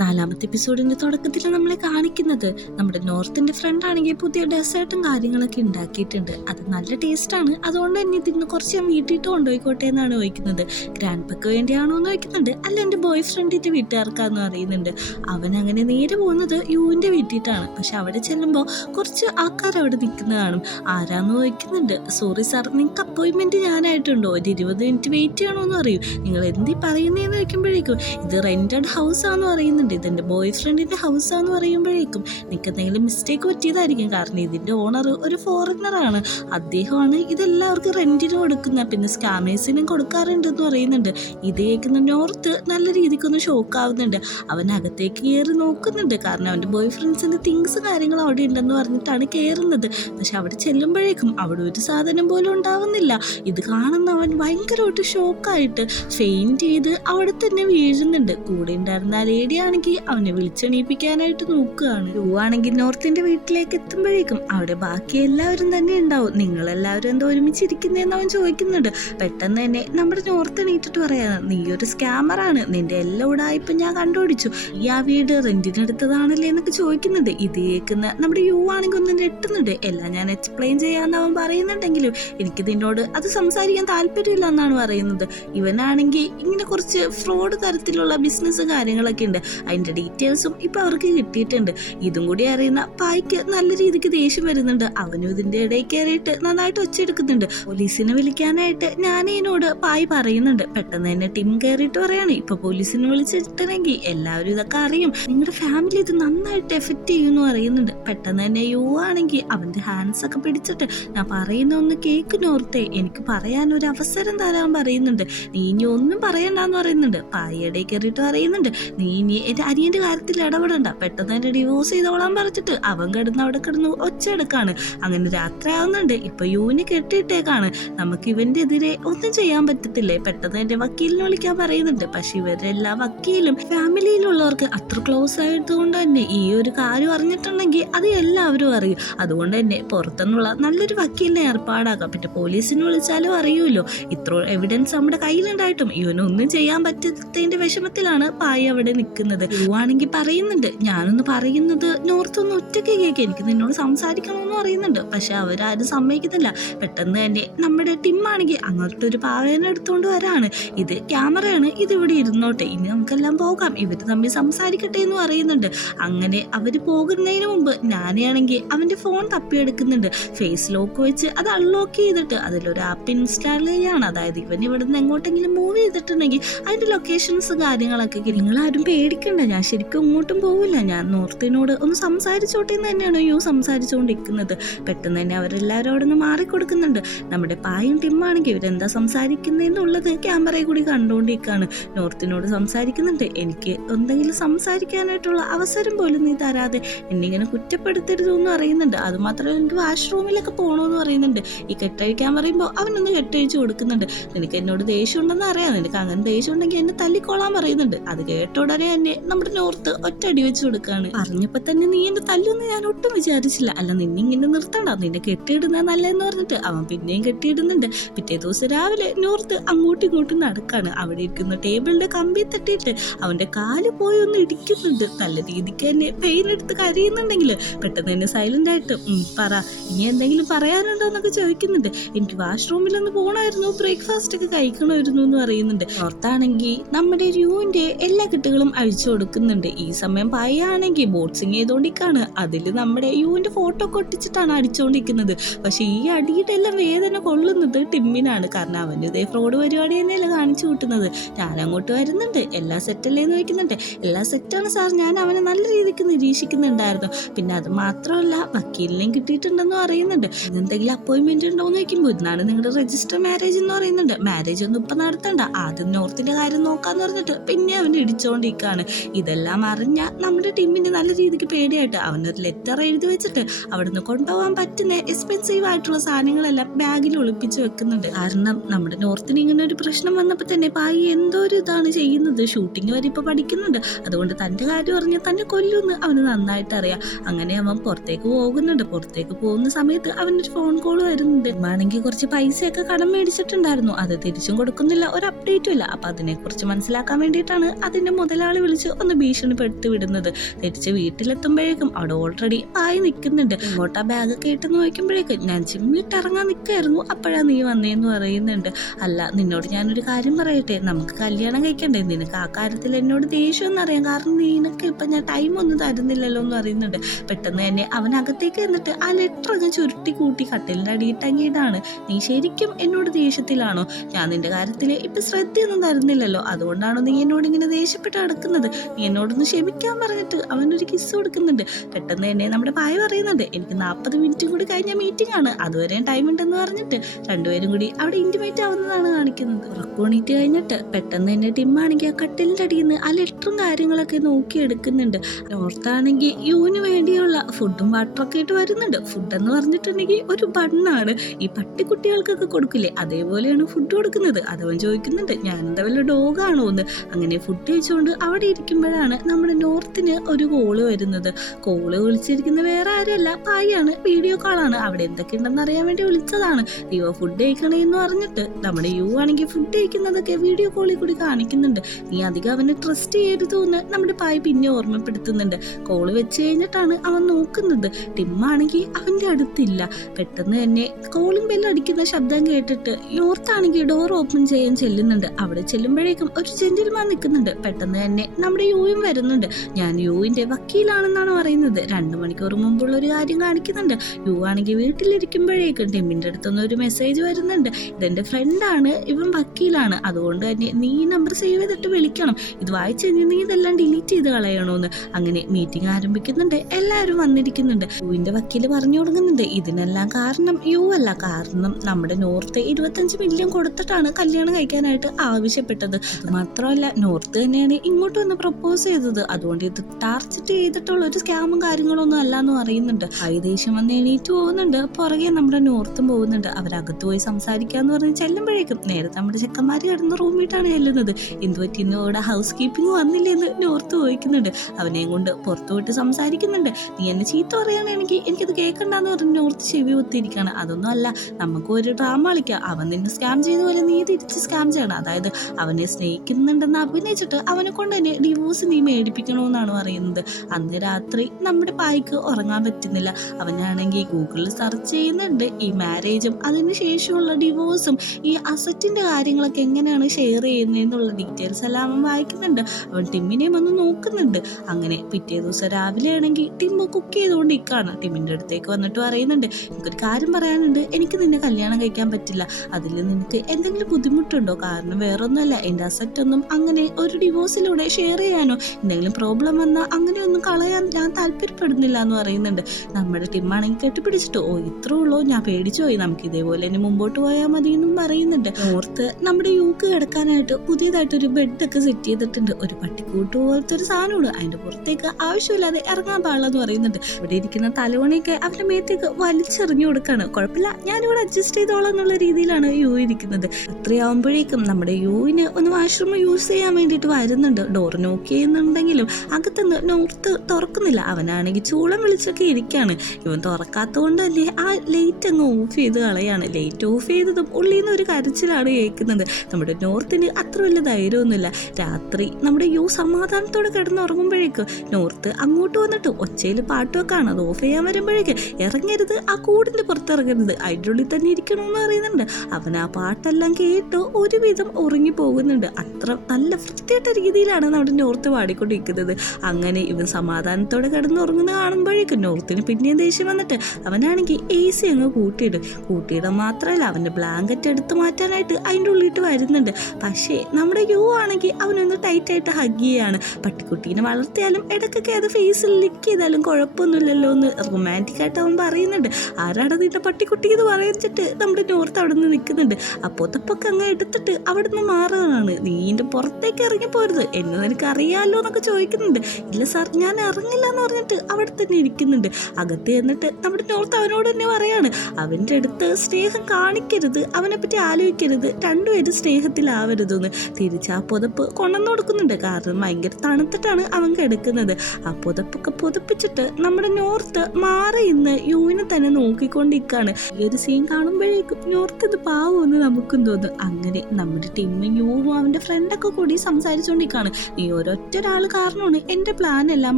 നാലാമത്തെ എപ്പിസോഡിന്റെ തുടക്കത്തിൽ നമ്മളെ കാണിക്കുന്നത് നമ്മുടെ നോർത്തിന്റെ ഫ്രണ്ട് ആണെങ്കിൽ പുതിയ ഡെസേർട്ടും കാര്യങ്ങളൊക്കെ ഉണ്ടാക്കിയിട്ടുണ്ട്. അത് നല്ല ടേസ്റ്റ് ആണ്, അതുകൊണ്ട് തന്നെ ഇതിന്ന് കുറച്ച് ഞാൻ വീട്ടിട്ട് കൊണ്ടുപോയിക്കോട്ടെ എന്നാണ് ചോദിക്കുന്നത്. ഗ്രാൻഡ് പക്ക് വേണ്ടിയാണോ എന്ന് ചോദിക്കുന്നുണ്ട്. അല്ല, എൻ്റെ ബോയ് ഫ്രണ്ടിന്റെ വീട്ടുകാർക്കാന്ന് അറിയുന്നുണ്ട്. അവൻ അങ്ങനെ നേരെ പോകുന്നത് യുവിന്റെ വീട്ടിട്ടാണ്. പക്ഷെ അവിടെ ചെല്ലുമ്പോൾ കുറച്ച് ആൾക്കാർ അവിടെ നിൽക്കുന്ന കാണും. ആരാന്ന് ചോദിക്കുന്നുണ്ട്. സോറി സാർ, നിങ്ങൾക്ക് അപ്പോയിന്റ്മെന്റ് ഞാനായിട്ടുണ്ടോ? ഒരു 20 മിനിറ്റ് വെയിറ്റ് ചെയ്യണോന്ന് അറിയൂ. നിങ്ങൾ എന്തി പറയുന്നതെന്ന് ചോദിക്കുമ്പോഴേക്കും ഇത് റെന്റഡ് ഹൗസ് ആണെന്ന് പറയുന്നുണ്ട്. ഇതെന്റെ ബോയ് ഫ്രണ്ടിന്റെ ഹൗസ് ആണെന്ന് പറയുമ്പോഴേക്കും നിങ്ങൾക്ക് എന്തെങ്കിലും മിസ്റ്റേക്ക് പറ്റിയതായിരിക്കും. കാരണം ഇതിന്റെ ഓണർ ഒരു ഫോറിനറാണ്. അദ്ദേഹമാണ് ഇതെല്ലാവർക്കും റെന്റിന് കൊടുക്കുന്ന, പിന്നെ സ്കാമേഴ്സിനും കൊടുക്കാറുണ്ടെന്ന് പറയുന്നുണ്ട്. ഇത് കേൾക്കുന്ന നോർത്ത് നല്ല രീതിക്കൊന്ന് ഷോക്ക് ആവുന്നുണ്ട്. അവൻ അകത്തേക്ക് കയറി നോക്കുന്നുണ്ട്. കാരണം അവന്റെ ബോയ് ഫ്രണ്ട്സിന്റെ തിങ്സ് കാര്യങ്ങൾ അവിടെ ഉണ്ടെന്ന് പറഞ്ഞിട്ടാണ് കയറുന്നത്. പക്ഷെ അവിടെ ചെല്ലുമ്പോഴേക്കും അവിടെ ഒരു സാധനം പോലും ഉണ്ടാവുന്നില്ല. ഇത് കാണുന്ന അവൻ ഭയങ്കരമായിട്ട് ഷോക്കായിട്ട് ഫെയിന്റ് ചെയ്ത് അവിടെ തന്നെ വീഴുന്നുണ്ട്. കൂടെ ഉണ്ടായിരുന്ന ആ ലേഡി ആണെങ്കിൽ അവനെ വിളിച്ചെണീപ്പിക്കാനായിട്ട് നോക്കുകയാണ്. ആണെങ്കിൽ നോർത്തിന്റെ വീട്ടിലേക്ക് എത്തുമ്പോഴേക്കും അവിടെ ബാക്കി എല്ലാവരും തന്നെ ഉണ്ടാവും. നിങ്ങളെല്ലാവരും എന്താ ഒരുമിച്ചിരിക്കുന്നതെന്ന് അവൻ ചോദിക്കുന്നുണ്ട്. പെട്ടെന്ന് തന്നെ നമ്മുടെ നോർത്ത് എണീറ്റിട്ട് പറയാണ്, നീ ഒരു സ്കാമറാണ്, നിന്റെ എല്ലാ ഉടായ്പ ഞാൻ കണ്ടുപിടിച്ചു, ഈ ആ വീട് റെന്റിനെടുത്തതാണല്ലേ എന്നൊക്കെ ചോദിക്കുന്നുണ്ട്. ഇത് കേൾക്കുന്ന നമ്മുടെ ആണെങ്കിൽ ഒന്ന് ഞെട്ടുന്നുണ്ട്. എല്ലാം ഞാൻ എക്സ്പ്ലെയിൻ ചെയ്യാന്ന് അവൻ പറയുന്നുണ്ടെങ്കിലും എനിക്ക് നിന്നോട് അത് സംസാരിക്കാൻ താല്പര്യമില്ല എന്നാണ് പറയുന്നത്. ഇവനാണെങ്കിൽ ഇങ്ങനെ കുറച്ച് ഫ്രോഡ് തരത്തിലുള്ള ബിസിനസ് കാര്യങ്ങളൊക്കെ ഉണ്ട്. അതിന്റെ ഡീറ്റെയിൽസും ഇപ്പൊ അവർക്ക് കിട്ടിയിട്ടുണ്ട്. ഇതും കൂടി അറിയുന്ന പായ്ക്ക് നല്ല രീതിക്ക് ദേഷ്യം വരുന്നുണ്ട്. അവനും ഇതിന്റെ ഇടയിൽ കയറിയിട്ട് നന്നായിട്ട് ഒച്ചെടുക്കുന്നുണ്ട്. പോലീസിനെ വിളിക്കാനായിട്ട് ഞാനതിനോട് പായ് പറയുന്നുണ്ട്. പെട്ടെന്ന് തന്നെ ടിം കയറിയിട്ട് പറയാണ്, ഇപ്പൊ പോലീസിനെ വിളിച്ചിട്ടുണ്ടെങ്കിൽ എല്ലാവരും ഇതൊക്കെ അറിയും, നിങ്ങളുടെ ഫാമിലി ഇത് നന്നായിട്ട് എഫക്ട് ചെയ്യുമെന്ന് പറയുന്നുണ്ട്. പെട്ടെന്ന് തന്നെ ആണെങ്കിൽ അവന്റെ ഹാൻഡ്സ് ഒക്കെ പിടിച്ചിട്ട്, ഞാൻ പറയുന്ന ഒന്ന് കേക്ക് നോർത്തെ, എനിക്ക് പറയാൻ ഒരു അവസരം തരാൻ പറയുന്നുണ്ട്. നീ ഇനി ഒന്നും പറയണ്ടെന്ന് പറയുന്നുണ്ട്. പായയുടെ കയറിയിട്ട് പറയുന്നുണ്ട്, നീ ഇനി എന്റെ അനിയന്റെ കാര്യത്തിൽ ഇടപെടണ്ട, പെട്ടെന്ന് തന്നെ ഡിവോഴ്സ് ചെയ്തോളാൻ പറഞ്ഞിട്ട് അവൻ അവിടെ കിടന്ന് ഒച്ചെടുക്കാണ്. അങ്ങനെ രാത്രി ആവുന്നുണ്ട്. ഇപ്പൊ യുവിനെ കെട്ടിയിട്ടേക്കാണ്. നമുക്ക് ഇവന്റെ എതിരെ ഒന്നും ചെയ്യാൻ പറ്റത്തില്ലേ? പെട്ടെന്ന് എന്റെ വക്കീലിനെ വിളിക്കാൻ പറയുന്നുണ്ട്. പക്ഷെ ഇവരെല്ലാ വക്കീലും ഫാമിലിയിലുള്ളവർക്ക് അത്ര ക്ലോസ് ആയതുകൊണ്ട് തന്നെ ഈ ഒരു കാര്യം അറിഞ്ഞിട്ടുണ്ടെങ്കിൽ അത് എല്ലാവരും അറിയും. അതുകൊണ്ട് തന്നെ പുറത്തുനിന്നുള്ള നല്ലൊരു വക്കീലിനെ ഏർപ്പാടാക്കാം. പിന്നെ പോലീസിനെ വിളിച്ചാലും അറിയൂല്ലോ. ഇത്ര എവിഡൻസ് നമ്മുടെ കയ്യിലുണ്ടായിട്ടും ഇവനൊന്നും ചെയ്യാൻ പറ്റാത്തതിന്റെ വിഷമത്തിലാണ് പായ അവിടെ നിൽക്കുന്നത്. ആണെങ്കിൽ പറയുന്നുണ്ട്, ഞാനൊന്ന് പറയുന്നത് നോർത്തൊന്ന് ഒറ്റയ്ക്ക് കേൾക്കുക, എനിക്ക് നിന്നോട് സംസാരിക്കണമെന്ന് പറയുന്നുണ്ട്. പക്ഷെ അവരാരും സമ്മതിക്കുന്നില്ല. പെട്ടെന്ന് തന്നെ നമ്മുടെ ടിമ്മാണെങ്കിൽ അങ്ങോട്ടൊരു പാവേന എടുത്തുകൊണ്ട് വരാണ്. ഇത് ക്യാമറയാണ്, ഇതിവിടെ ഇരുന്നോട്ടെ, ഇനി നമുക്കെല്ലാം പോകാം, ഇവര് തമ്മിൽ സംസാരിക്കട്ടെ എന്ന് പറയുന്നുണ്ട്. അങ്ങനെ അവര് പോകുന്നതിന് മുമ്പ് ഞാനാണെങ്കിൽ അവന്റെ ഫോൺ തപ്പിയെടുക്കുന്നുണ്ട്. ഫേസ് ലോക്ക് വെച്ച് അത് അൺലോക്ക് ചെയ്തിട്ട് അതിലൊരു ആപ്പ് ഇൻസ്റ്റാൾ ചെയ്യാണ്. അതായത് ഇവൻ ഇവിടുന്ന് എങ്ങോട്ടെങ്കിലും മൂവ് ചെയ്തിട്ടുണ്ടെങ്കിൽ അതിന്റെ ലൊക്കേഷൻസ് കാര്യങ്ങളൊക്കെ. നിങ്ങളാരും പേടിക്കണ്ട, ഞാൻ ശരിക്കും ഇങ്ങോട്ടും പോവില്ല, ഞാൻ നോർത്തിനോട് ഒന്ന് സംസാരിച്ചോട്ടെ എന്ന് തന്നെയാണ് സംസാരിച്ചുകൊണ്ടിരിക്കുന്നത്. പെട്ടെന്ന് തന്നെ അവരെല്ലാവരും അവിടെ നിന്ന് മാറിക്കൊടുക്കുന്നുണ്ട്. നമ്മുടെ പായും ടിമ്മാണെങ്കിൽ ഇവരെന്താ സംസാരിക്കുന്നതെന്നുള്ളത് ക്യാമറയിൽ കൂടി കണ്ടുകൊണ്ടിരിക്കുകയാണ്. നോർത്തിനോട് സംസാരിക്കുന്നുണ്ട്, എനിക്ക് എന്തെങ്കിലും സംസാരിക്കാനായിട്ടുള്ള അവസരം പോലും നീ തരാതെ എന്നിങ്ങനെ കുറ്റപ്പെടുത്തരുതെന്ന് പറയുന്നുണ്ട്. അതുമാത്രമല്ല, എനിക്ക് വാഷ്റൂമിലൊക്കെ പോകണമെന്ന് പറയുന്നുണ്ട്. ഈ കെട്ടഴിക്കാൻ പറയുമ്പോൾ അവനൊന്ന് കെട്ടഴിച്ച് കൊടുക്കുന്നുണ്ട്. നിനക്ക് എന്നോട് ദേഷ്യം ഉണ്ടെന്ന് അറിയാം, നിനക്ക് അങ്ങനെ ദേഷ്യം ഉണ്ടെങ്കിൽ എന്നെ തല്ലിക്കൊള്ളാൻ പറയുന്നുണ്ട്. അത് കേട്ട ഉടനെ തന്നെ നമ്മുടെ നോർത്ത് ഒറ്റടി വെച്ച് കൊടുക്കാണ്. പറഞ്ഞപ്പോ തന്നെ നീ എന്റെ തല്ലൊന്നും ഞാൻ ഒട്ടും വിചാരിച്ചില്ല, അല്ല നിന്നെ ഇങ്ങനെ നിർത്തണ്ട, നിന്നെ കെട്ടിയിടുന്ന നല്ലതെന്ന് പറഞ്ഞിട്ട് അവൻ പിന്നെയും കെട്ടിയിടുന്നുണ്ട്. പിറ്റേ ദിവസം രാവിലെ നോർത്ത് അങ്ങോട്ടും ഇങ്ങോട്ടും നടക്കാണ്. അവിടെ ഇരിക്കുന്ന ടേബിളിന്റെ കമ്പി തട്ടിയിട്ട് അവന്റെ കാല് പോയി ഒന്ന് ഇടിക്കുന്നുണ്ട്. നല്ല രീതിക്ക് തന്നെ പെയിൻ എടുത്ത് കരയുന്നുണ്ടെങ്കിൽ പെട്ടെന്ന് തന്നെ സൈലന്റ് ആയിട്ട് പറ, ഇനി എന്തെങ്കിലും പറയാനുണ്ടോ എന്നൊക്കെ ചോദിക്കുന്നുണ്ട്. എനിക്ക് വാഷ്റൂമിലൊന്ന് പോകണമായിരുന്നു, ബ്രേക്ക്ഫാസ്റ്റ് ഒക്കെ കഴിക്കണമായിരുന്നു എന്ന് പറയുന്നുണ്ട്. നോർത്താണെങ്കിൽ നമ്മുടെ യുവിന്റെ എല്ലാ കെട്ടുകളും അഴിച്ചു കൊടുക്കുന്നുണ്ട്. ഈ സമയം പായാണെങ്കിൽ ബോക്സിങ് ചെയ്തോണ്ടിരിക്കാണ്. അതില് നമ്മുടെ യുവിന്റെ ഫോട്ടോ ഒക്കെ ഒട്ടിച്ചിട്ടാണ് അടിച്ചോണ്ടിരിക്കുന്നത്. പക്ഷെ ഈ അടിയുടെ എല്ലാം വേദന കൊള്ളുന്നത് ടിമ്മിനാണ്. കാരണം അവന് ഇതേ ഫ്രോഡ് പരിപാടി തന്നെയല്ല കാണിച്ചു കൂട്ടുന്നത്. ഞാൻ അങ്ങോട്ട് വരുന്നുണ്ട്, എല്ലാം സെറ്റല്ലേന്ന് ചോദിക്കുന്നുണ്ട്. എല്ലാം സെറ്റാണ് സാർ, ഞാൻ അവനെ നല്ല രീതിക്ക് നിരീക്ഷിക്കുന്നുണ്ടായിരുന്നു. പിന്നെ അത് മാത്രമല്ല, വക്കീലിനെയും കിട്ടിയിട്ടുണ്ടെന്ന് പറയുന്നുണ്ട്. എന്തെങ്കിലും അപ്പോയിന്റ്മെന്റ് ഉണ്ടോ എന്ന് ചോദിക്കുമ്പോൾ ഇന്നാണ് നിങ്ങളുടെ രജിസ്റ്റർ മാരേജ് എന്ന് പറയുന്നുണ്ട്. മാരേജ് ഒന്നും ഇപ്പൊ നടത്തണ്ട, ആദ്യം നോർത്തിന്റെ കാര്യം നോക്കാന്ന് പറഞ്ഞിട്ട് പിന്നെ അവൻ ഇടിച്ചോണ്ടിരിക്കുകയാണ്. ഇതെല്ലാം അറിഞ്ഞ നമ്മുടെ ടീമിന് നല്ല രീതിക്ക് പേടിയായിട്ട് അവനൊരു ലെറ്റർ എഴുതി വെച്ചിട്ട് അവിടുന്ന് കൊണ്ടുപോകാൻ പറ്റുന്ന എക്സ്പെൻസീവ് ആയിട്ടുള്ള സാധനങ്ങളെല്ലാം ബാഗിൽ ഒളിപ്പിച്ച് വെക്കുന്നുണ്ട്. കാരണം നമ്മുടെ നോർത്തിന് ഇങ്ങനെ ഒരു പ്രശ്നം വന്നപ്പോൾ തന്നെ പായി എന്തോ ഒരു ഇതാണ് ചെയ്യുന്നത്. ഷൂട്ടിംഗ് വരെ ഇപ്പൊ പഠിക്കുന്നുണ്ട്. അതുകൊണ്ട് തന്റെ കാര്യം അറിഞ്ഞാൽ തന്നെ കൊല്ലുമെന്ന് അവന് നന്നായിട്ട് അറിയാം. അങ്ങനെ അവൻ പുറത്തേക്ക് പോകുന്നുണ്ട്. പുറത്തേക്ക് പോകുന്ന സമയത്ത് അവനൊരു ഫോൺ കോൾ വരുന്നുണ്ട്. ആണെങ്കിൽ കുറച്ച് പൈസയൊക്കെ കടം മേടിച്ചിട്ടുണ്ടായിരുന്നു. അത് തിരിച്ചും കൊടുക്കുന്നില്ല, ഒരു അപ്ഡേറ്റും ഇല്ല. അപ്പൊ അതിനെ കുറിച്ച് മനസ്സിലാക്കാൻ വേണ്ടിയിട്ടാണ് അതിന്റെ മുതലാളി വിളിച്ച് ഒന്ന് ഭീഷണിപ്പെടുത്തി വിടുന്നത്. തിരിച്ച് വീട്ടിലെത്തുമ്പോഴേക്കും അവിടെ ഓൾറെഡി ആയി നിൽക്കുന്നുണ്ട്. ഇങ്ങോട്ടാ ബാഗൊക്കെ ഇട്ട് നോക്കുമ്പോഴേക്കും ഞാൻ ചിമ്മിട്ടിറങ്ങാൻ നിൽക്കായിരുന്നു, അപ്പോഴാ നീ വന്നേന്ന് പറയുന്നുണ്ട്. അല്ല, നിന്നോട് ഞാനൊരു കാര്യം പറയട്ടെ, നമുക്ക് കല്യാണം കഴിക്കണ്ടേ? നിനക്ക് ആ കാര്യത്തിൽ എന്നോട് ദേഷ്യം എന്നറിയാം, കാരണം നിനക്ക് ഇപ്പൊ ഞാൻ ടൈം ഒന്നും തരുന്നില്ലല്ലോ എന്ന് പറയുന്നുണ്ട്. പെട്ടെന്ന് തന്നെ അവൻ അകത്തേക്ക് എന്നിട്ട് ആ ലെറ്റർ അങ്ങ് ചുരുട്ടി കൂട്ടി കട്ടിലിന്റെ അടിയിട്ടങ്ങിയതാണ്. നീ ശരിക്കും എന്നോട് ദേഷ്യത്തിലാണോ? ഞാൻ നിന്റെ കാര്യത്തിൽ ഇപ്പൊ ശ്രദ്ധയൊന്നും തരുന്നില്ലല്ലോ, അതുകൊണ്ടാണോ നീ എന്നോട് ഇങ്ങനെ ദേഷ്യപ്പെട്ട് കിടക്കുന്നത്? നീ എന്നോടൊന്ന് ക്ഷമിക്കാൻ പറഞ്ഞിട്ട് അവനൊരു കിസ് കൊടുക്കുന്നുണ്ട്. പെട്ടെന്ന് തന്നെ നമ്മുടെ പായ പറയുന്നുണ്ട്, എനിക്ക് 40 മിനിറ്റും കൂടി കഴിഞ്ഞ മീറ്റിംഗ് ആണ്, അതുവരെയും ടൈം ഉണ്ടെന്ന് പറഞ്ഞിട്ട് രണ്ടുപേരും കൂടി അവിടെ ഇന്റിമേറ്റ് ആവുന്നതാണ് കാണിക്കുന്നത്. ഉറക്കോണീറ്റ് കഴിഞ്ഞിട്ട് പെട്ടെന്ന് തന്നെ ടിമ്മാണെങ്കിൽ ആ കട്ടിലിന്റെ അടിയിൽ നിന്ന് ആ ലെറ്ററും കാര്യങ്ങളൊക്കെ നോക്കിയെടുക്കുന്നുണ്ട്. നോർത്താണെങ്കിൽ യൂന് വേണ്ടിയുള്ള ഫുഡും വാട്ടറൊക്കെ ആയിട്ട് വരുന്നുണ്ട്. ഫുഡ് എന്ന് പറഞ്ഞിട്ടുണ്ടെങ്കിൽ ഒരു ബണ്ണാണ്. ഈ പട്ടിക്കുട്ടികൾക്കൊക്കെ കൊടുക്കില്ലേ, അതേപോലെയാണ് ഫുഡ് കൊടുക്കുന്നത്. അതവൻ ചോദിക്കുന്നുണ്ട്, ഞാൻ എന്താ വല്ല ഡോഗാണോ എന്ന്. അങ്ങനെ ഫുഡ് കഴിച്ചുകൊണ്ട് അവിടെ ഇരിക്കുമ്പോഴാണ് നമ്മുടെ നോർത്തിന് ഒരു കോള് വരുന്നത്. കോള് വിളിച്ചിരിക്കുന്ന വേറെ ആരുമല്ല, പായാണ്. വീഡിയോ കോളാണ്. അവിടെ എന്തൊക്കെ ഉണ്ടെന്ന് അറിയാൻ വേണ്ടി വിളിച്ചതാണ്. ദൈവ ഫുഡ് കഴിക്കണേ എന്ന് പറഞ്ഞിട്ട് നമ്മുടെ യു ആണെങ്കിൽ ഫുഡ് കഴിക്കുന്നതൊക്കെ വീഡിയോ കോളിൽ കൂടി കാണിക്കുന്നുണ്ട്. നീ അധികം അവനെ ട്രസ്റ്റ് ചെയ്യരുത് എന്ന് നമ്മുടെ പായ് പിന്നെ ഓർമ്മപ്പെടുത്തുന്നുണ്ട്. കോള് വെച്ച് കഴിഞ്ഞിട്ടാണ് അവൻ നോക്കുന്നത്. ടിമ്മാണെങ്കിൽ അവന്റെ അടുത്തില്ല. പെട്ടെന്ന് തന്നെ കോളിംഗ് ബെല്ല് അടിക്കുന്ന ശബ്ദം കേട്ടിട്ട് നോർത്താണെങ്കിൽ ഡോർ ഓപ്പൺ ചെയ്യാൻ ചെല്ലുന്നുണ്ട്. അവിടെ ചെല്ലുമ്പോഴേക്കും ഒരു ജെന്റിൽമാൻ നിൽക്കുന്നുണ്ട്. പെട്ടെന്ന് തന്നെ നമ്മുടെ യുവും വരുന്നുണ്ട്. ഞാൻ യുവിന്റെ വക്കീലാണെന്നാണ് പറയുന്നത്. 2 മണിക്കൂർ മുമ്പുള്ള ഒരു കാര്യം കാണിക്കുന്നുണ്ട്. യു ആണെങ്കിൽ വീട്ടിലിരിക്കുമ്പോഴേക്കും ടിമ്മിന്റെ അടുത്തുനിന്ന് ഒരു മെസ്സേജ് വരുന്നുണ്ട്. ഇതെന്റെ ഫ്രണ്ടാണ്, ഇവൻ വക്കീലാണ്, അതുകൊണ്ട് തന്നെ നീ ഈ നമ്പർ സേവ് ചെയ്തിട്ട് വിളിക്കണം. ഇത് വായിച്ചു കഴിഞ്ഞാൽ നീ ഇതെല്ലാം ഡിലീറ്റ് ചെയ്ത് കളയണോന്ന്. അങ്ങനെ മീറ്റിംഗ് ആരംഭിക്കുന്നുണ്ട്. എല്ലാവരും വന്നിരിക്കുന്നുണ്ട്. യുവിന്റെ വക്കീല് പറഞ്ഞു കൊടുക്കുന്നുണ്ട്, ഇതിനെല്ലാം കാരണം യു അല്ല, കാരണം നമ്മുടെ നോർത്ത് 25 മില്യൺ കൊടുത്തിട്ടാണ് കല്യാണം കഴിക്കാനായിട്ട് ആവശ്യപ്പെട്ടത്. അത് മാത്രമല്ല, നോർത്ത് തന്നെയാണ് ഇങ്ങോട്ട് വന്ന് പ്രപ്പോസ് ചെയ്തത്. അതുകൊണ്ട് ഇത് ടാർഗറ്റ് ചെയ്തിട്ടുള്ള ഒരു സ്കാമും കാര്യങ്ങളൊന്നും അല്ല എന്ന് പറയുന്നുണ്ട്. ദേഷ്യം വന്ന് എണീറ്റ് പോകുന്നുണ്ട്. പുറകെ നമ്മുടെ നോർത്തും പോകുന്നുണ്ട്. അവരകത്ത് പോയി സംസാരിക്കാന്ന് പറഞ്ഞ് ചെല്ലുമ്പോഴേക്കും നേരത്തെ നമ്മുടെ ചെക്കന്മാര് കിടന്ന റൂമിട്ടാണ് ചെല്ലുന്നത്. എന്തുപറ്റി ഇന്നോടെ ഹൗസ് കീപ്പിംഗ് വന്നില്ലെന്ന് നോർത്ത് ചോദിക്കുന്നുണ്ട്. അവനെയും കൊണ്ട് പുറത്തു പോയിട്ട് സംസാരിക്കുന്നുണ്ട്. നീ എന്നെ ചീത്ത പറയുകയാണെങ്കിൽ എനിക്കത് കേൾക്കണ്ടെന്ന് പറഞ്ഞ് നോർത്ത് ചെവി ഒത്തിരിക്കുകയാണ്. അതൊന്നും അല്ല, നമുക്ക് ഒരു ഡ്രാമ കളിക്കാം. അവൻ നിന്നെ സ്കാം ചെയ്ത പോലെ നീ തിരിച്ച് സ്കാം ചെയ്യണം. അതായത് അവനെ സ്നേഹിക്കുന്നുണ്ടെന്ന് അഭിനയിച്ചിട്ട് അവനെ കൊണ്ട് തന്നെ ഡിവോഴ്സ് നീ മേടിപ്പിക്കണമെന്നാണ് പറയുന്നത്. അന്ന് രാത്രി നമ്മുടെ പായ്ക്ക് ഉറങ്ങാൻ പറ്റുന്നില്ല. അവനാണെങ്കിൽ ഗൂഗിളിൽ സെർച്ച് ചെയ്യുന്നുണ്ട് ഈ മാരേജും അതിന് ശേഷമുള്ള ഡിവോഴ്സും ഈ അസറ്റിന്റെ കാര്യങ്ങളൊക്കെ എങ്ങനെയാണ് ഷെയർ ചെയ്യുന്നതെന്നുള്ള ഡീറ്റെയിൽസ് എല്ലാം അവൻ വായിക്കുന്നുണ്ട്. അവൻ ടിമ്മിനെയും വന്ന് നോക്കുന്നുണ്ട്. അങ്ങനെ പിറ്റേ ദിവസം രാവിലെ ആണെങ്കിൽ ടിമ്മ് കുക്ക് ചെയ്തുകൊണ്ടിരിക്കുകയാണ്. ടിമ്മിന്റെ അടുത്തേക്ക് വന്നിട്ട് പറയുന്നുണ്ട്, എനിക്കൊരു കാര്യം പറയാനുണ്ട്, എനിക്ക് നിന്നെ കല്യാണം കഴിക്കാൻ പറ്റില്ല. അതിൽ നിനക്ക് എന്തെങ്കിലും ബുദ്ധിമുട്ടുണ്ടോ? കാരണം വേറൊന്നുമല്ല, എൻ്റെ അസറ്റൊന്നും അങ്ങനെ ഒരു ഡിവോഴ്സിലൂടെ ഷെയർ ചെയ്യാനോ എന്തെങ്കിലും പ്രോബ്ലം വന്നാൽ അങ്ങനെയൊന്നും കളയാൻ ഞാൻ താല്പര്യപ്പെടുന്നില്ല എന്ന് പറയുന്നുണ്ട്. നമ്മുടെ ടിമ്മാണെങ്കിൽ കെട്ടിപ്പിടിച്ചിട്ട്, ഓ ഇത്രേ ഉള്ളൂ, ഞാൻ പേടിച്ചു പോയി, നമുക്ക് ഇതേപോലെ തന്നെ മുമ്പോട്ട് പോയാൽ മതി എന്നും പറയുന്നുണ്ട്. നോർത്ത് നമ്മുടെ യൂക്ക് കിടക്കാനായിട്ട് പുതിയതായിട്ടൊരു ബെഡൊക്കെ സെറ്റ് ചെയ്തിട്ടുണ്ട്. ഒരു പട്ടിക്കൂട്ട് പോലത്തെ ഒരു സാധനമാണ്. അതിന്റെ പുറത്തേക്ക് ആവശ്യമില്ലാതെ ഇറങ്ങാൻ പാടില്ലെന്ന് പറയുന്നുണ്ട്. ഇവിടെ ഇരിക്കുന്ന തലവണയൊക്കെ അവന്റെ മേത്തേക്ക് വലിച്ചെറിഞ്ഞു കൊടുക്കാണ്. കുഴപ്പമില്ല, ഞാനിവിടെ അഡ്ജസ്റ്റ് ചെയ്തോളാം എന്നുള്ള രീതിയിലാണ് യു ഇരിക്കുന്നത്. അത്രയാവുമ്പോഴേക്കും നമ്മുടെ യുവിന് ഒന്ന് വാഷ്റൂം യൂസ് ചെയ്യാൻ വേണ്ടിയിട്ട് വരുന്നുണ്ട്. ഡോർ നോക്ക് ചെയ്യുന്നുണ്ടെങ്കിലും അകത്തുനിന്ന് നോർത്ത് തുറക്കുന്നില്ല. അവനാണെങ്കിൽ ചൂളം വിളിച്ചൊക്കെ ഇരിക്കുകയാണ്. ഇവൻ തുറക്കാത്തതുകൊണ്ട് തന്നെ ആ ലൈറ്റ് അങ്ങ് ഓഫ് ചെയ്ത് കളയാണ്. ലൈറ്റ് ഓഫ് ചെയ്തതും ഉള്ളിൽ നിന്ന് ഒരു കരച്ചിലാണ് കേൾക്കുന്നത്. നമ്മുടെ നോർത്തിന് അത്ര വലിയ ധൈര്യമൊന്നുമില്ല. രാത്രി നമ്മുടെ യു സമാധാനത്തോടെ കിടന്നുറങ്ങുമ്പോഴേക്ക് നോർത്ത് അങ്ങോട്ട് വന്നിട്ട് ഒച്ചയിൽ പാട്ടുമൊക്കെയാണ്. അത് ഓഫ് ചെയ്യാൻ വരുമ്പോഴേക്ക് ഇറങ്ങരുത്, ആ കൂടിൻ്റെ പുറത്തിറങ്ങരുത്, അതിൻ്റെ ഉള്ളിൽ തന്നെ ഇരിക്കണമെന്ന് പറയുന്നുണ്ട്. അവൻ ആ പാട്ടെല്ലാം കേട്ട് ഒരുവിധം ഉറങ്ങി പോകുന്നുണ്ട്. അത്ര നല്ല വൃത്തിയായിട്ട രീതിയിലാണ് നമ്മുടെ നോർത്ത് പാടിക്കൊണ്ടിരിക്കുന്നത്. അങ്ങനെ ഇവൻ സമാധാനത്തോടെ കിടന്നുറങ്ങുന്ന കാണുമ്പോഴേക്കും നോർത്തിന് പിന്നെയും ദേഷ്യം വന്നിട്ട് അവനാണെങ്കിൽ AC അങ്ങ് കൂട്ടിയിടുക മാത്രമല്ല അവൻ്റെ ബ്ലാങ്കറ്റ് എടുത്ത് മാറ്റാനായിട്ട് അതിൻ്റെ ഉള്ളിട്ട് വരുന്നുണ്ട്. പക്ഷേ നമ്മുടെ യു ആണെങ്കിൽ അവനൊന്ന് ടൈറ്റായിട്ട് ഹഗ് ചെയ്യാണ്. പട്ടിക്കുട്ടീനെ വളർത്തിയാലും ഇടയ്ക്കൊക്കെ അത് ഫേസിൽ ലിക്ക് ചെയ്താലും കുഴപ്പമൊന്നുമില്ലല്ലോ എന്ന് റൊമാൻറ്റിക്കായിട്ട് അവൻ പറയുന്നുണ്ട്. ആരാണ് നിന്റെ പട്ടിക്കുട്ടി എന്ന് പറയിച്ചിട്ട് നമ്മുടെ നോർത്ത് അവിടെ നിന്ന് നിൽക്കുന്നുണ്ട്. അപ്പോൾ തപ്പൊക്കെ അങ്ങ് എടുത്തിട്ട് അവിടെ നിന്ന് മാറുകയാണ്. നീ ഇതിൻ്റെ പുറത്തേക്ക് ഇറങ്ങിപ്പോരുത്, എന്നെ നിനക്ക് നിങ്ങൾക്ക് അറിയാമല്ലോ എന്നൊക്കെ ചോദിക്കുന്നുണ്ട്. ഇല്ല സാർ ഞാൻ ഇറങ്ങില്ല എന്ന് പറഞ്ഞിട്ട് അവിടെ തന്നെ ഇരിക്കുന്നുണ്ട്. അകത്ത് എന്നിട്ട് നമ്മുടെ നോർത്ത് അവനോട് തന്നെ പറയാണ്, അവൻ്റെ അടുത്ത് സ്നേഹം കാണിക്കരുത്, അവനെ പറ്റി ആലോചിക്കരുത്, രണ്ടുപേരും സ്നേഹത്തിലാവരുതെന്ന്. തിരിച്ച് ആ പുതപ്പ് കൊണ്ടുവന്ന് കൊടുക്കുന്നുണ്ട്. കാരണം ഭയങ്കര തണുത്തിട്ടാണ് അവൻ കിടക്കുന്നത്. ആ പുതപ്പൊക്കെ പുതപ്പിച്ചിട്ട് നമ്മുടെ നോർത്ത് മാറി ഇന്ന് യുവിനെ തന്നെ നോക്കിക്കൊണ്ടിരിക്കുകയാണ്. ഈ ഒരു സീൻ കാണുമ്പോഴേക്കും നോർത്ത് ഇത് പാവമെന്ന് നമുക്കും തോന്നും. അങ്ങനെ നമ്മുടെ ടീമും യുവും അവൻ്റെ ഫ്രണ്ടൊക്കെ കൂടി സംസാരിച്ചുകൊണ്ടിരിക്കുകയാണ്. നീ ഒരൊറ്റൊരാൾ കാരണമാണ് എൻ്റെ പ്ലാൻ എല്ലാം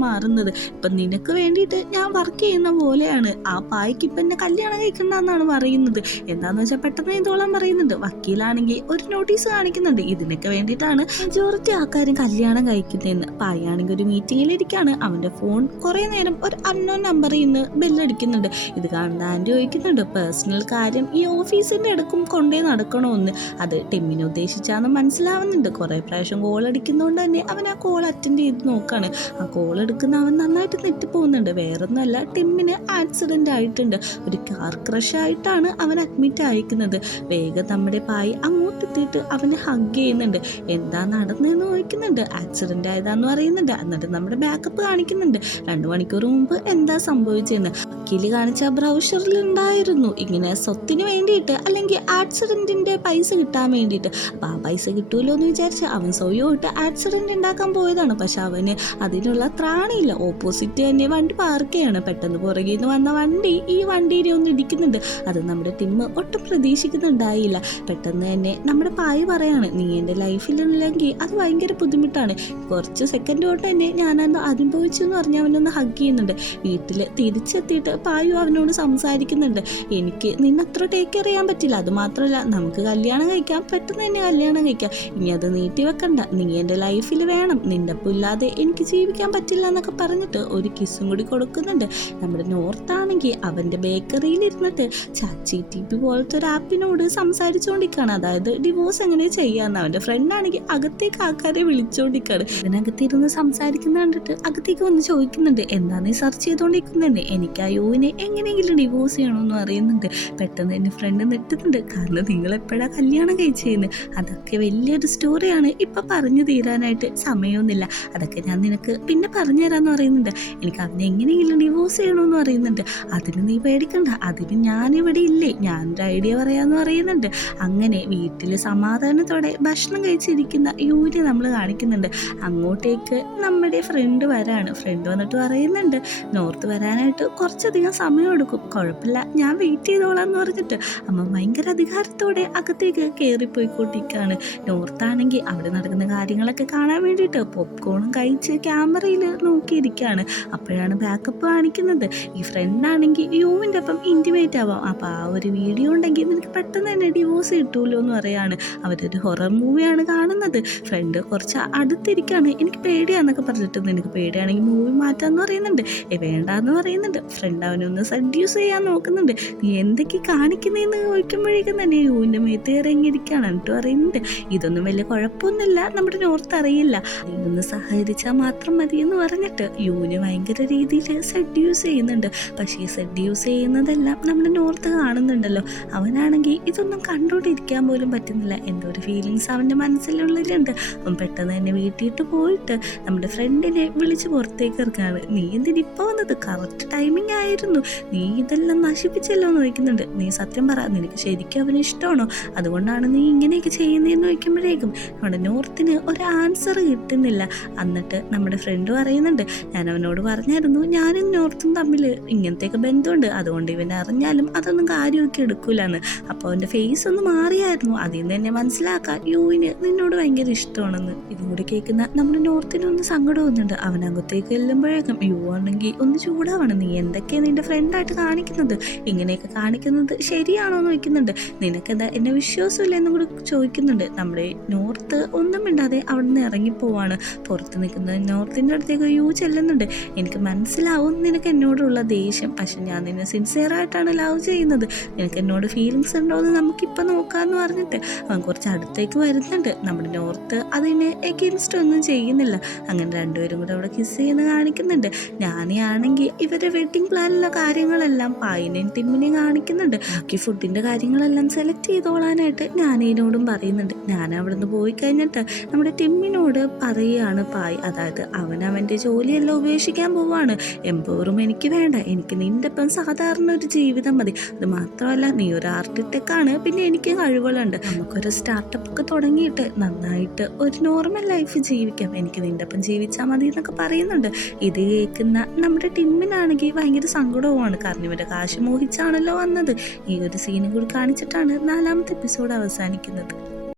മാറുന്നത്. ഇപ്പം നിനക്ക് വേണ്ടിയിട്ട് ഞാൻ വർക്ക് ചെയ്യുന്ന പോലെയാണ്. ആ പായ്ക്ക് ഇപ്പം എന്നെ കല്യാണം കഴിക്കണ്ടെന്നാണ് പറയുന്നത്. എന്താന്ന് വെച്ചാൽ പെട്ടെന്ന് ഇതോളം പറയുന്നുണ്ട്. വക്കീലാണെങ്കിൽ ഒരു നോട്ടീസ് കാണിക്കുന്നുണ്ട്. ഇതിനൊക്കെ വേണ്ടിയിട്ടാണ് മെജോറിറ്റി ആൾക്കാരും കല്യാണം കഴിക്കുന്നതെന്ന്. പായാണെങ്കിൽ ഒരു മീറ്റിങ്ങിലിരിക്കുകയാണ്. അവൻ്റെ ഫോൺ കുറേ നേരം ഒരു അൺനോൺ നമ്പറിൽ നിന്ന് ബെല്ലടിക്കുന്നുണ്ട്. ഇത് കാണുന്ന ആൻറ്റി ചോദിക്കുന്നുണ്ട്, പേഴ്സണൽ കാര്യം ഈ ഓഫീസിൻ്റെ ഇടക്കും കൊണ്ടേ നടക്കണമെന്ന്. അത് ടിമ്മിനെ ഉദ്ദേശിച്ചാന്ന് മനസ്സിലാവുന്നുണ്ട്. കുറേ പ്രാവശ്യം കോൾ അടിക്കുന്നതുകൊണ്ട് തന്നെ അവൻ ആ കോൾ അറ്റൻഡ് ചെയ്ത് നോക്കുകയാണ്. ആ കോൾ എടുക്കുന്ന അവൻ നന്നായിട്ട് നെറ്റിപ്പോകുന്നുണ്ട്. വേറൊന്നുമല്ല, ടിമ്മിന് ആക്സിഡൻ്റ് ആയിട്ടുണ്ട്. ഒരു കാർ ക്രഷ് ആയിട്ടാണ് അവൻ അഡ്മിറ്റ് ആയിരിക്കുന്നത്. വേഗം നമ്മുടെ പായി അങ്ങോട്ടെത്തിയിട്ട് അവനെ ഹഗ് ചെയ്യുന്നുണ്ട്. എന്താ നടന്നതെന്ന് ചോദിക്കുന്നുണ്ട്. ആക്സിഡൻ്റ് ആയതാന്ന് പറയുന്നുണ്ട്. എന്നിട്ട് നമ്മുടെ ബാക്കപ്പ് കാണിക്കുന്നുണ്ട്. 2 മണിക്കൂർ മുമ്പ് എന്താ സംഭവിച്ചതെന്ന്. വക്കീല് കാണിച്ച ബ്രൗഷറിൽ ഉണ്ടായിരുന്നു ഇങ്ങനെ സ്വത്തിന് വേണ്ടിയിട്ട് അല്ലെങ്കിൽ ആക്സിഡൻറ്റിൻ്റെ പൈസ കിട്ടാൻ വേണ്ടിയിട്ട്. അപ്പം ആ പൈസ കിട്ടുമല്ലോ എന്ന് വിചാരിച്ച് അവൻ സ്വയമായിട്ട് ആക്സിഡൻറ്റ് ഉണ്ടാക്കാൻ പോയതാണ്. പക്ഷെ അവന് അതിനുള്ള ത്രാണിയില്ല. ഓപ്പോസിറ്റ് തന്നെ വണ്ടി പാർക്ക് ചെയ്യാണ്. പെട്ടെന്ന് പുറകിൽ നിന്ന് വന്ന വണ്ടി ഈ വണ്ടീനെ ഒന്ന് ഇടിക്കുന്നുണ്ട്. അത് നമ്മുടെ ടിമ്മ് ഒട്ടും പ്രതീക്ഷിക്കുന്നുണ്ടായില്ല. പെട്ടെന്ന് തന്നെ നമ്മുടെ പായി പറയാണ്, നീ എൻ്റെ ലൈഫിലുണ്ടെങ്കിൽ അത് ഭയങ്കര ബുദ്ധിമുട്ടാണ്. കുറച്ച് സെക്കൻഡ് തൊട്ട് തന്നെ ഞാനത് അനുഭവിച്ചു എന്ന് പറഞ്ഞ് അവനൊന്ന് ഹഗ് ചെയ്യുന്നുണ്ട്. വീട്ടിൽ തിരിച്ചെത്തിയിട്ട് പായു അവനോട് സംസാരിക്കുന്നുണ്ട്. എനിക്ക് നിന്നത്ര ടേക്ക് കെയർ ചെയ്യാൻ പറ്റില്ല. അതുമാത്രമല്ല, നമുക്ക് കല്യാണം കഴിക്കാം, പെട്ടെന്ന് തന്നെ കല്യാണം കഴിക്കാം. ഇനി അത് നീട്ടി വെക്കണ്ട, നീ എൻ്റെ ലൈഫിൽ വേണം, നിൻ്റെ ഒപ്പം ഇല്ലാതെ എനിക്ക് ജീവിക്കാൻ പറ്റില്ല എന്നൊക്കെ പറഞ്ഞിട്ട് ഒരു കിസ്സും കൂടി കൊടുക്കുന്നുണ്ട്. നമ്മുടെ നോർത്താണെങ്കിൽ അവൻ്റെ ബേക്കറിയിൽ ഇരുന്നിട്ട് ChatGPT പോലത്തെ ഒരു ആപ്പിനോട് സംസാരിച്ചുകൊണ്ടിരിക്കുകയാണ്. അതായത് ഡിവോഴ്സ് എങ്ങനെ ചെയ്യാമെന്ന്. അവൻ്റെ ഫ്രണ്ടാണെങ്കിൽ അകത്തേക്ക് ആൾക്കാരെ വിളിച്ചുകൊണ്ടിരിക്കുകയാണ്. ഇതിനകത്തിരുന്ന് സംസാരിക്കുന്ന കണ്ടിട്ട് അകത്തേക്ക് വന്ന് ചോദിക്കുന്നുണ്ട്, എന്താ നീ സെർച്ച് ചെയ്തുകൊണ്ടിരിക്കുന്നുണ്ട്, എനിക്ക് ആ യുവിനെ എങ്ങനെയെങ്കിലും ഡിവോഴ്സ് ചെയ്യണമെന്ന് അറിയുന്നുണ്ട്. പെട്ടെന്ന് എൻ്റെ ഫ്രണ്ട് നെട്ടുന്നുണ്ട്. കാരണം നിങ്ങളെപ്പോഴാണ് കല്യാണം കഴിച്ചതെന്ന്. അതൊക്കെ വലിയൊരു സ്റ്റോറിയാണ്, ഇപ്പം പറഞ്ഞു തീരാനായിട്ട് സമയമൊന്നുമില്ല. അതൊക്കെ ഞാൻ നിനക്ക് പിന്നെ പറഞ്ഞു തരാമെന്ന് പറയുന്നുണ്ട്. എനിക്ക് അവനെ എങ്ങനെയെങ്കിലും ഡിവോഴ്സ് ചെയ്യണമെന്ന് പറയുന്നുണ്ട്. അതിന് നീ പേടിക്കണ്ട, അതിന് ഞാനിവിടെ ഇല്ലേ, ഞാനൊരു ഐഡിയ പറയാമെന്ന് പറയുന്നുണ്ട്. അങ്ങനെ വീട്ടിൽ സമാധാനത്തോടെ ഭക്ഷണം കഴിച്ചിരിക്കുന്ന യുവിനെ നമ്മൾ കാണിക്കുന്നുണ്ട്. അങ്ങോട്ടേക്ക് നമ്മുടെ ഫ്രണ്ട് വരാണ്. ഫ്രണ്ട് വന്നിട്ട് പറയുന്നുണ്ട്, നോർത്ത് വരാനായിട്ട് കുറച്ചധികം സമയം എടുക്കും, കുഴപ്പമില്ല ഞാൻ വെയിറ്റ് ചെയ്തോളാം എന്ന് പറഞ്ഞിട്ട് അമ്മ ഭയങ്കര അധികാരത്തോടെ അകത്തേക്ക് കയറിപ്പോയിക്കൊണ്ടിരിക്കുകയാണ്. നോർത്താണെങ്കിൽ അവിടെ നടക്കുന്ന കാര്യങ്ങളൊക്കെ കാണാൻ വേണ്ടിയിട്ട് പോപ്കോണും കഴിച്ച് ക്യാമറയിൽ നോക്കിയിരിക്കുകയാണ്. അപ്പോഴാണ് ബാക്കപ്പ് കാണിക്കുന്നത്. ഈ ഫ്രണ്ടാണെങ്കിൽ യുവിൻ്റെ ഒപ്പം ഇൻറ്റിമേറ്റ് ആവാം, അപ്പോൾ ആ ഒരു വീഡിയോ ഉണ്ടെങ്കിൽ നിനക്ക് പെട്ടെന്ന് തന്നെ ഡിവോഴ്സ് കിട്ടുമല്ലോ എന്ന് പറയാണ്. അവരൊരു ഹൊറർ മൂവിയാണ് കാണുന്നത്. ഫ്രണ്ട് കുറച്ച് അടുത്തിരിക്കുകയാണ്. എനിക്ക് പേടിയാന്നൊക്കെ പറഞ്ഞിട്ട്, നിനക്ക് പേടിയാണെങ്കിൽ മൂവി മാറ്റാമെന്ന് പറയുന്നുണ്ട്. വേണ്ടാന്ന് പറയുന്നുണ്ട്. ഫ്രണ്ട് അവനൊന്ന് സഡ്യൂസ് ചെയ്യാൻ നോക്കുന്നുണ്ട്. നീ എന്തൊക്കെ കാണിക്കുന്നതെന്ന് ചോദിക്കുമ്പോഴേക്കും തന്നെ യുവിൻ്റെ മേത്ത് ഇറങ്ങിയിരിക്കുകയാണ്. എന്നിട്ട് പറയുന്നുണ്ട്, ഇതൊന്നും വലിയ കുഴപ്പമൊന്നുമില്ല, നമ്മുടെ നോർത്ത് അറിയില്ല, ഇതൊന്ന് സഹകരിച്ചാൽ മാത്രം മതി എന്ന് പറഞ്ഞിട്ട് യുവിനെ ഭയങ്കര രീതിയിൽ സഡ്യൂസ് ചെയ്യുന്നുണ്ട്. പക്ഷേ ഈ സഡ്യൂസ് ചെയ്യുന്നതെല്ലാം നമ്മുടെ നോർത്ത് കാണുന്നുണ്ടല്ലോ. അവനാണെങ്കിൽ ഇതൊന്നും കണ്ടുകൊണ്ടിരിക്കാൻ പോലും പറ്റുന്നില്ല. എന്തോ ഒരു ഫീലിങ്സ് അവൻ്റെ മനസ്സിലുള്ളിലുണ്ട്. അവൻ പെട്ടെന്ന് തന്നെ വീട്ടിട്ട് പോയിട്ട് നമ്മുടെ ഫ്രണ്ടിനെ വിളിച്ച് പുറത്തേക്ക് ഇറക്കാണ്. നീ എന്തിനിപ്പോൾ വന്നത്, കറക്റ്റ് ടൈമിംഗ് ആയിരുന്നു, നീ ഇതെല്ലാം നശിപ്പിച്ചല്ലോ എന്ന് ചോദിക്കുന്നുണ്ട്. നീ സത്യം പറ, നിനക്ക് ശരിക്കും അവന് ഇഷ്ടമാണോ, അതുകൊണ്ടാണ് നീ ഇങ്ങനെയൊക്കെ ചെയ്യുന്നതെന്ന് ചോദിക്കുമ്പോഴേക്കും നമ്മുടെ നോർത്തിന് ഒരു ആൻസർ കിട്ടുന്നില്ല. എന്നിട്ട് നമ്മുടെ ഫ്രണ്ട് പറയുന്നുണ്ട്, ഞാൻ അവനോട് പറഞ്ഞായിരുന്നു ഞാനും നോർത്തും തമ്മിൽ ഇങ്ങനത്തെയൊക്കെ ബന്ധമുണ്ട്, അതുകൊണ്ട് ഇവൻ അറിഞ്ഞാലും അതൊന്നും കാര്യമൊക്കെ എടുക്കൂലെന്ന്. അപ്പോൾ അവൻ്റെ ഫേസ് ഒന്ന് മാറിയായിരുന്നു. അതിൽ നിന്ന് തന്നെ മനസ്സിലാക്കാൻ യുവിന് നിന്നോട് ഭയങ്കര ഇഷ്ടമാണെന്ന്. ഇതും കൂടി കേൾക്കുന്ന നമ്മുടെ നോർത്തിനൊന്ന് സങ്കടം വന്നിട്ടുണ്ട്. അവനകത്തേക്ക് ചെല്ലുമ്പോഴേക്കും യു ആണെങ്കിൽ ഒന്ന് ചൂടാവണം. നീ എന്തൊക്കെയാണ് നിൻ്റെ ഫ്രണ്ടായിട്ട് കാണിക്കുന്നത്, ഇങ്ങനെയൊക്കെ കാണിക്കുന്നത് ശരിയാണോ എന്ന് ചോദിക്കുന്നുണ്ട്. നിനക്കെന്താ എന്നെ വിശ്വാസമില്ല എന്നും കൂടി ചോദിക്കുന്നുണ്ട്. നമ്മുടെ നോർത്ത് ഒന്നും മിണ്ടാതെ അവിടെ നിന്ന് ഇറങ്ങിപ്പോവാണ്. പുറത്ത് നിൽക്കുന്ന നോർത്തിൻ്റെ അടുത്തേക്ക് യു ചെല്ലുന്നുണ്ട്. എനിക്ക് മനസ്സിലാവും നിനക്ക് എന്നോടുള്ള ദേഷ്യം, പക്ഷെ ഞാൻ നിന്നെ സിൻസിയറായിട്ടാണ് ലവ് ചെയ്യുന്നത്, നിനക്ക് എന്നോട് ഫീലിങ്സ് ഉണ്ടോ എന്ന് നമുക്കിപ്പോൾ നോക്കാമെന്ന് പറഞ്ഞിട്ട് അവൻ കുറച്ച് അടുത്തേക്ക് വരുന്നുണ്ട്. നമ്മുടെ നോർത്ത് അതിന് എഗെയിൻസ്റ്റ് ഒന്നും ചെയ്യുന്നില്ല. അങ്ങനെ രണ്ടുപേരും കൂടെ അവിടെ കിസ് ചെയ്യുന്ന കാണിക്കുന്നുണ്ട്. ഞാനാണെങ്കിൽ ഇവരുടെ വെഡ്ഡിങ് പ്ലാനിലുള്ള കാര്യങ്ങളെല്ലാം പായിനെയും ടിമ്മിനെയും കാണിക്കുന്നുണ്ട്. ബാക്കി ഫുഡിൻ്റെ കാര്യങ്ങളെല്ലാം സെലക്ട് ചെയ്തോളാനായിട്ട് ഞാനതിനോടും പറയുന്നുണ്ട്. ഞാൻ അവിടെ നിന്ന് പോയി കഴിഞ്ഞിട്ട് നമ്മുടെ ടിമ്മിനോട് പറയുകയാണ് പായ്. അതായത് അവൻ അവൻ്റെ ജോലിയെല്ലാം ഉപേക്ഷിക്കാൻ പോവാണ്. എംപവറും എനിക്ക് വേണ്ട, എനിക്ക് നിൻ്റെ ഒപ്പം സാധാരണ ഒരു ജീവിതം മതി. അത് മാത്രമല്ല നീ ഒരു ആർക്കിടെക്റ്റാണ്, പിന്നെ എനിക്ക് കഴിവുകളുണ്ട്, നമുക്കൊരു സ്റ്റാർട്ടപ്പ് ഒക്കെ തുടങ്ങിയിട്ട് നന്നായിട്ട് ഒരു നോർമൽ ലൈഫ് ജീവിക്കാം, എനിക്ക് നിൻ്റെ ഒപ്പം ജീവിച്ചാൽ മതി എന്നൊക്കെ പറയുന്നുണ്ട്. ഇത് കേൾക്കുന്ന നമ്മുടെ ടിമ്മിനാണെങ്കിൽ ഭയങ്കര സങ്കടവുമാണ്. കാരണം ഇവരുടെ കാശ് മോഹിച്ചാണല്ലോ വന്നത്. ഈ ഒരു സീനും കൂടി കാണിച്ചിട്ടാണ് 4ാമത്തെ എപ്പിസോഡ് അവസാനിക്കുന്നത്.